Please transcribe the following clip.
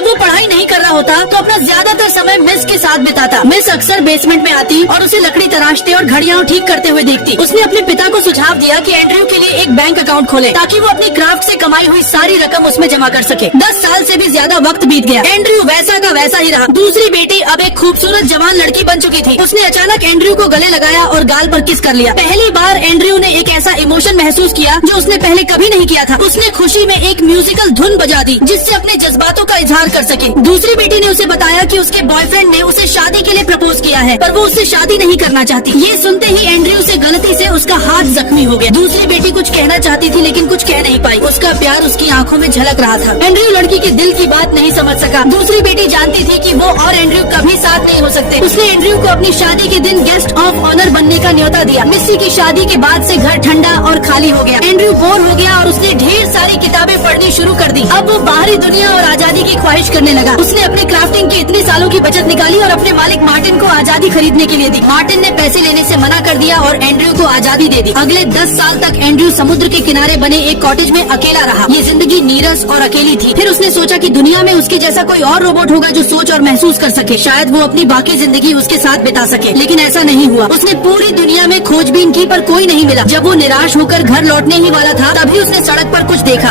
जब वो पढ़ाई नहीं कर रहा होता तो अपना ज्यादातर समय मिस के साथ बिताता। मिस अक्सर बेसमेंट में आती और उसे लकड़ी तराशते और घड़ियां ठीक करते हुए देखती। उसने अपने पिता को सुझाव दिया कि एंड्रयू के लिए एक बैंक अकाउंट खोले ताकि वो अपनी क्राफ्ट से कमाई हुई सारी रकम उसमें जमा कर सके। 10 साल से भी ज्यादा वक्त बीत गया। एंड्रयू वैसा का वैसा ही रहा। दूसरी बेटी अब एक खूबसूरत जवान लड़की बन चुकी थी। उसने अचानक एंड्रयू को गले लगाया और गाल पर किस कर लिया। पहली बार एंड्रयू ने एक ऐसा इमोशन महसूस किया जो उसने पहले कभी नहीं किया था। उसने खुशी में एक म्यूजिकल धुन बजा दी जिससे अपने जज्बातों का इजहार कर सके। दूसरी बेटी ने उसे बताया कि उसके बॉयफ्रेंड ने उसे शादी के लिए प्रपोज किया है पर वो उससे शादी नहीं करना चाहती। ये सुनते ही एंड्रयू से गलती से उसका हाथ जख्मी हो गया। दूसरी बेटी कुछ कहना चाहती थी लेकिन कुछ कह नहीं पाई। उसका प्यार उसकी आंखों में झलक रहा था। एंड्रयू लड़की के दिल की बात नहीं समझ सका। दूसरी बेटी जानती थी कि वो और एंड्रयू कभी साथ नहीं हो सकते। उसने एंड्रयू को अपनी शादी के दिन गेस्ट ऑफ ऑनर बनने का न्योता दिया। मिस्सी की शादी के बाद से घर ठंडा और खाली हो गया। एंड्रयू बोर हो गया और उसने ढेर सारी किताबें पढ़नी शुरू कर दी। अब वो बाहरी दुनिया और आजादी की ख्वाहिश करने लगा। उसने अपने क्राफ्टिंग के इतने सालों की बचत निकाली और अपने मालिक मार्टिन को आजादी खरीदने के लिए दी। मार्टिन ने पैसे लेने से मना कर दिया और एंड्रयू को आजादी दे दी। अगले 10 साल तक एंड्रयू समुद्र के किनारे बने एक कॉटेज में अकेला रहा। ये जिंदगी नीरस और अकेली थी। फिर उसने सोचा कि दुनिया में उसके जैसा कोई और रोबोट होगा जो सोच और महसूस कर सके। शायद वो अपनी बाकी जिंदगी उसके साथ बिता सके। लेकिन ऐसा नहीं हुआ। उसने पूरी दुनिया में खोजबीन की पर कोई नहीं मिला। जब वो निराश होकर घर लौटने ही वाला था तभी उसने सड़क पर कुछ देखा।